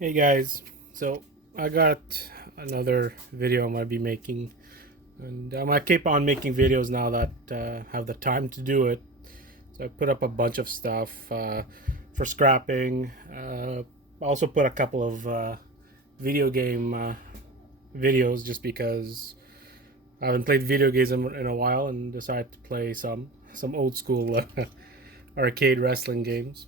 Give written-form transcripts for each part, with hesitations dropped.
Hey guys, so I got another video I'm gonna be making, and I'm gonna keep on making videos now that have the time to do it. So I put up a bunch of stuff for scrapping. I also put a couple of video game videos just because I haven't played video games in a while and decided to play some old school arcade wrestling games.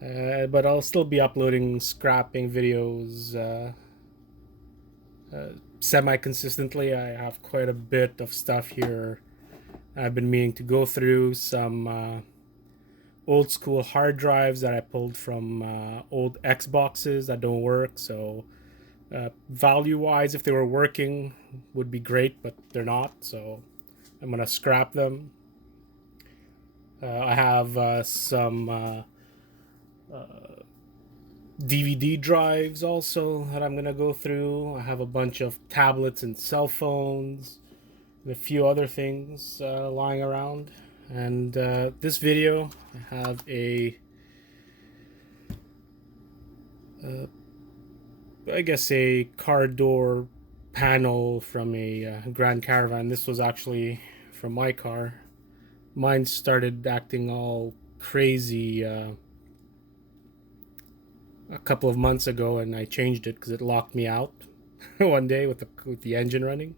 But I'll still be uploading scrapping videos semi consistently. I have quite a bit of stuff here. I've been meaning to go through some old school hard drives that I pulled from old Xboxes that don't work. So, value wise, if they were working, would be great, but they're not. So, I'm gonna scrap them. I have some DVD drives also that I'm gonna go through. I have a bunch of tablets and cell phones and a few other things lying around. And this video, I have uh, I guess a car door panel from a Grand Caravan. This was actually from my car. Mine started acting all crazy a couple of months ago, and I changed it because it locked me out one day with the engine running.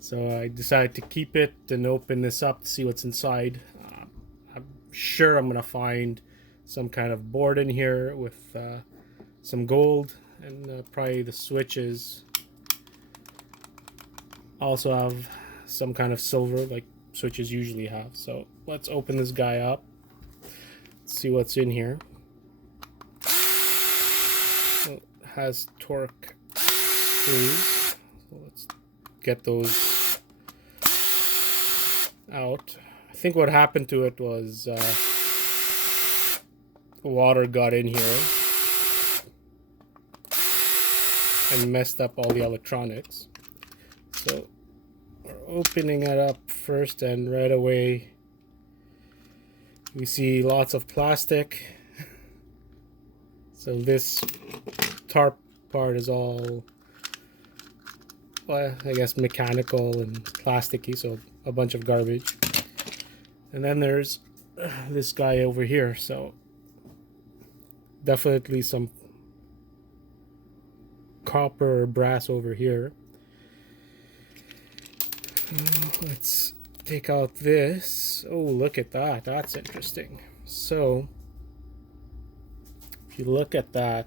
So I decided to keep it and open this up to see what's inside. I'm sure I'm gonna find some kind of board in here with some gold and probably the switches. Also have some kind of silver like switches usually have. So let's open this guy up. See what's in here. It has torque screws. So let's get those out. I think what happened to it was water got in here and messed up all the electronics. So we're opening it up first, and right away we see lots of plastic. So this tarp part is all, well, I guess mechanical and plasticky, so a bunch of garbage. And then there's this guy over here, so definitely some copper or brass over here. Let's take out this. Oh, look at that. That's interesting. So, if you look at that,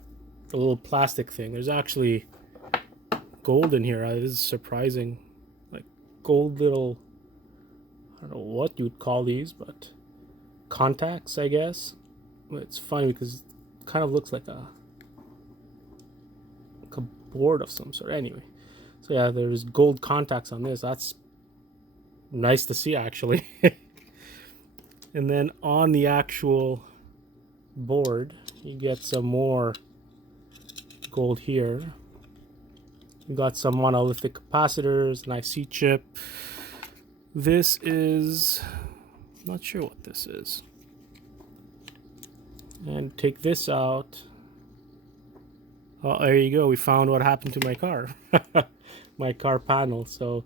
the little plastic thing, there's actually gold in here. This is surprising. Like gold little, I don't know what you'd call these, but contacts, I guess. It's funny because it kind of looks like a board of some sort. Anyway, so yeah, there's gold contacts on this. That's nice to see, actually. And then on the actual board, you get some more gold here. You got some monolithic capacitors, an IC chip. This is, I'm not sure what this is. And take this out. Oh, there you go. We found what happened to my car. My car panel. So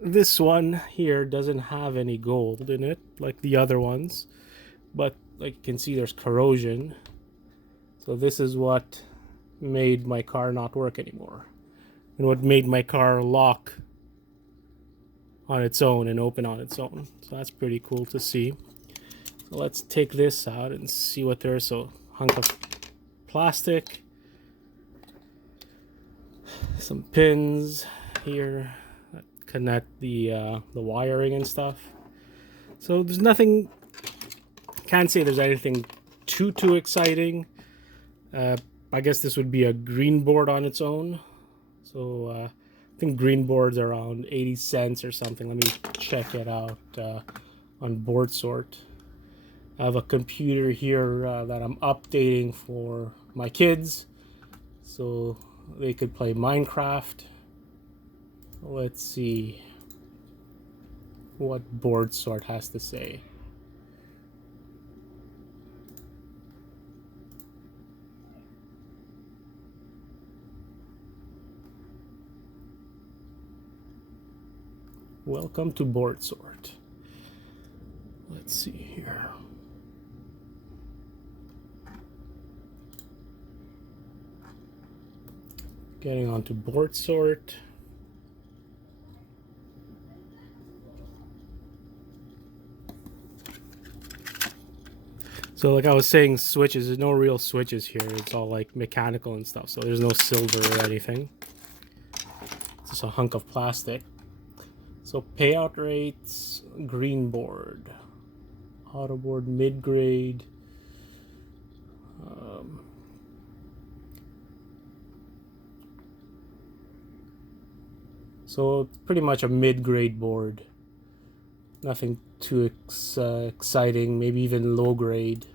this one here doesn't have any gold in it like the other ones, but like you can see there's corrosion. So this is what made my car not work anymore, and what made my car lock on its own and open on its own. So that's pretty cool to see. So let's take this out and see what there is. So hunk of plastic, some pins here that connect the wiring and stuff. So there's nothing, can't say there's anything too exciting. I guess this would be a green board on its own. So I think green board's around 80 cents or something. Let me check it out on Board Sort. I have a computer here that I'm updating for my kids so they could play Minecraft. Let's see what Board Sort has to say. welcome to board sort. Let's see here. Getting on to board sort. So like I was saying, switches, there's no real switches here. It's all like mechanical and stuff. So there's no silver or anything. It's just a hunk of plastic. So payout rates, green board, auto board, mid-grade. So pretty much a mid-grade board. Nothing too exciting, maybe even low grade.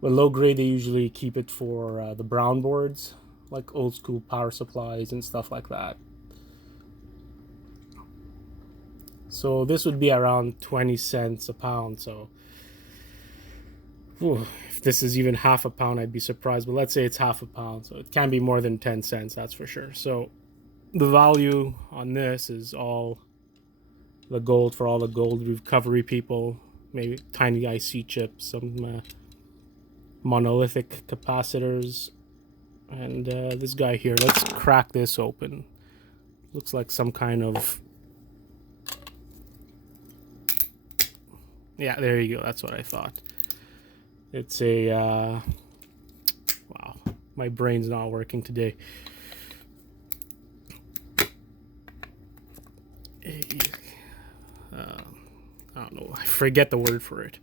But low grade, they usually keep it for the brown boards, like old school power supplies and stuff like that. So this would be around 20 cents a pound. So if this is even half a pound, I'd be surprised. But let's say it's half a pound, so it can be more than 10 cents, that's for sure. So the value on this is all the gold for all the gold recovery people, maybe tiny IC chips, some monolithic capacitors, and this guy here. Let's crack this open. Looks like some kind of, yeah, there you go, that's what I thought. It's a wow, my brain's not working today. I don't know, I forget the word for it.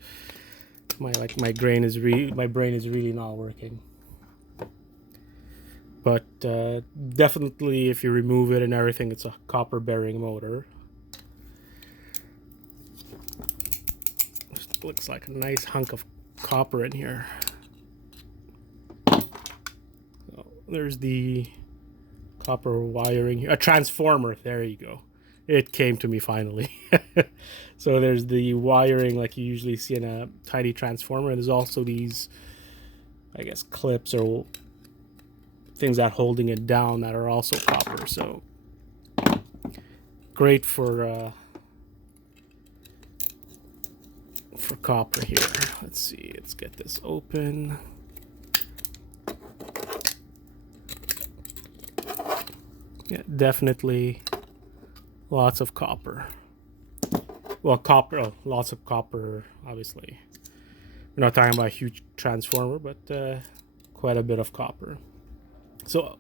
My brain is really not working. But definitely, if you remove it and everything, it's a copper bearing motor. Just looks like a nice hunk of copper in here. So there's the copper wiring here. A transformer, there you go. It came to me finally. So there's the wiring like you usually see in a tiny transformer. There's also these, I guess, clips or things that holding it down that are also copper. So great for copper here. Let's see, let's get this open. Yeah, definitely lots of copper. Well, copper, lots of copper, obviously. We're not talking about a huge transformer, but quite a bit of copper. So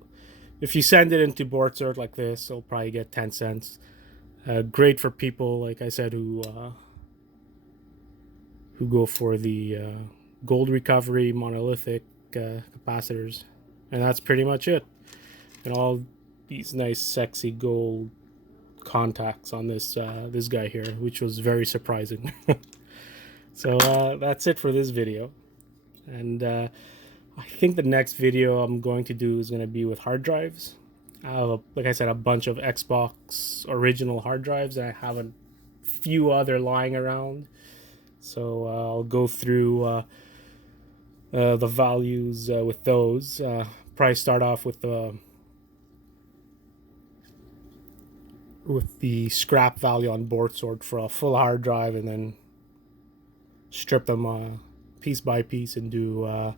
if you send it into board sort like this, you'll probably get 10 cents. Great for people, like I said, who go for the gold recovery, monolithic capacitors. And that's pretty much it. And all these nice, sexy gold contacts on this this guy here, which was very surprising. So that's it for this video, and I think the next video I'm going to do is going to be with hard drives. I have, like I said, a bunch of Xbox original hard drives, and I have a few other lying around. So I'll go through the values with those. Probably start off with the scrap value on board sort for a full hard drive, and then strip them piece by piece and do a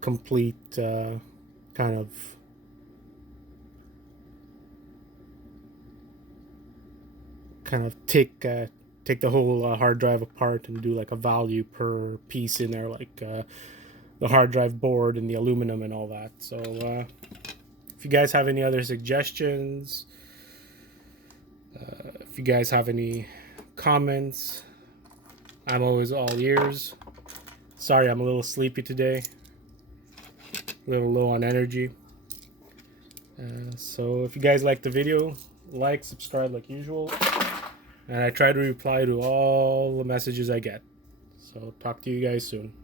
complete kind of take the whole hard drive apart and do like a value per piece in there, like the hard drive board and the aluminum and all that. So if you guys have any other suggestions, if you guys have any comments, I'm always all ears. Sorry, I'm a little sleepy today, a little low on energy. So if you guys like the video, like, subscribe like usual, and I try to reply to all the messages I get. So talk to you guys soon.